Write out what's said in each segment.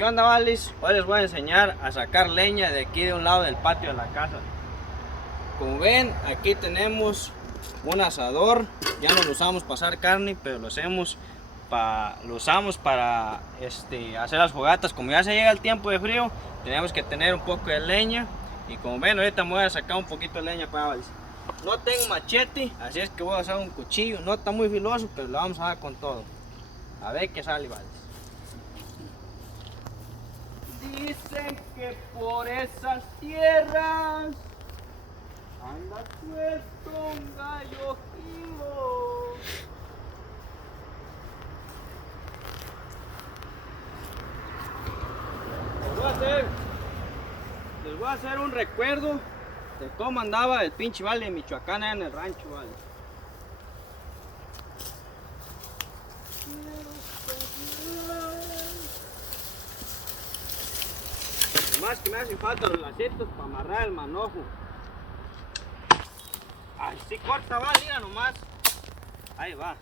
¿Qué onda, Valis? Hoy les voy a enseñar a sacar leña de aquí de un lado del patio de la casa. Como ven, aquí tenemos un asador. Ya no lo usamos para asar carne, pero lo usamos para hacer las fogatas. Como ya se llega el tiempo de frío, tenemos que tener un poco de leña. Y como ven, ahorita me voy a sacar un poquito de leña para Valis. No tengo machete, así es que voy a usar un cuchillo. No está muy filoso, pero lo vamos a dar con todo. A ver qué sale, Valis. Dicen que por esas tierras anda suelto un gallo giro. Les voy a hacer un recuerdo de cómo andaba el pinche vale de Michoacán allá en el rancho, vale. Más que me hacen falta los lacitos para amarrar el manojo. Ay, sí corta, va, mira nomás. Ahí va.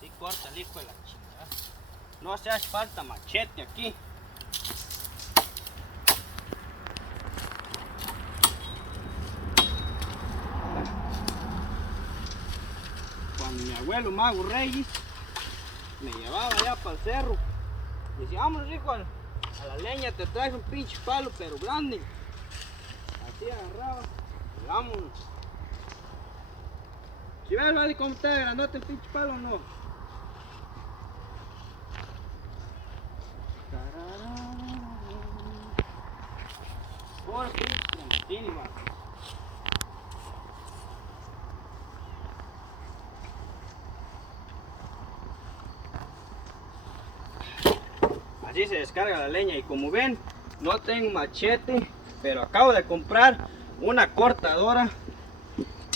Sí corta el hijo de la chingada. No se hace falta machete aquí. Cuando mi abuelo Mago Reyes me llevaba allá para el cerro, decía, vámonos hijo, a la leña te traes un pinche palo pero grande. Así agarraba y vámonos. Si ves, vale, cómo está de grandote el pinche palo o no. Por pinche va. Así se descarga la leña y como ven, no tengo machete, pero acabo de comprar una cortadora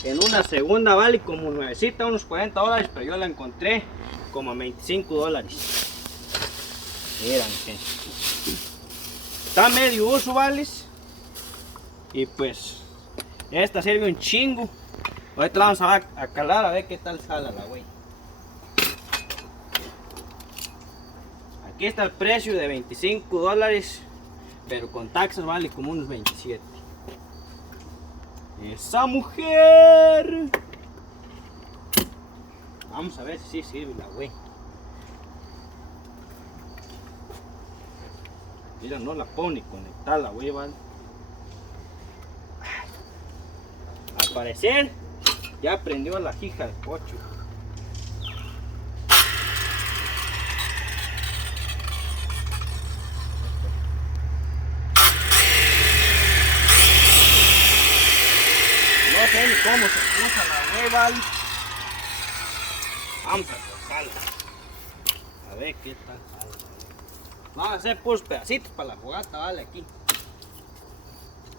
en una segunda, vale como nuevecita, unos $40, pero yo la encontré como a $25. Miren que está medio uso, vales, y pues esta sirve un chingo. Ahorita la vamos a calar a ver qué tal sale la güey. Aquí está el precio de $25, pero con taxas vale como unos 27. ¡Esa mujer! Vamos a ver si sí sirve la güey. Mira, no la puedo ni conectar la güey, vale. Al parecer ya prendió la hija del pocho. No sé ni cómo se usa la güey, vale. Vamos a cortarla. A ver qué tal sale. Vamos a hacer puros pedacitos para la fogata, vale, aquí.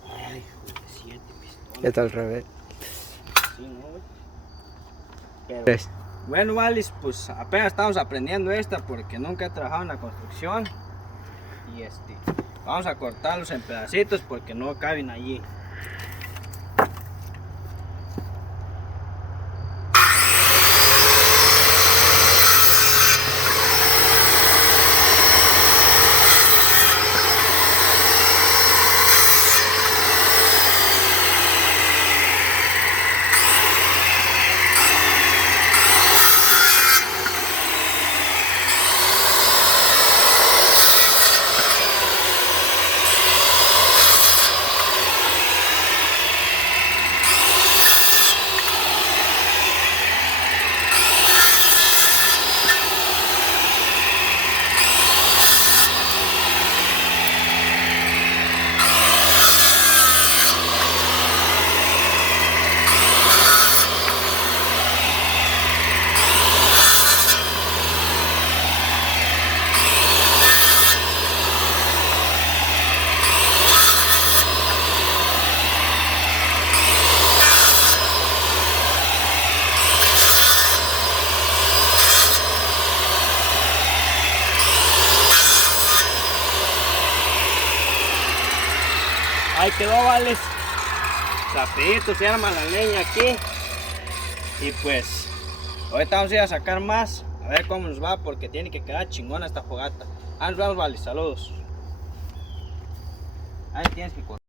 Ay, joder, 7 pistolas. Está al revés. Sí, no, güey. Pero, bueno, vale, pues apenas estamos aprendiendo esta porque nunca he trabajado en la construcción. Y vamos a cortarlos en pedacitos porque no caben allí. Ahí quedó, vales. Rapidito se arma la leña aquí. Y pues, ahorita vamos a ir a sacar más. A ver cómo nos va porque tiene que quedar chingona esta fogata. Nos vemos, vale, saludos. Ahí tienes que cortar.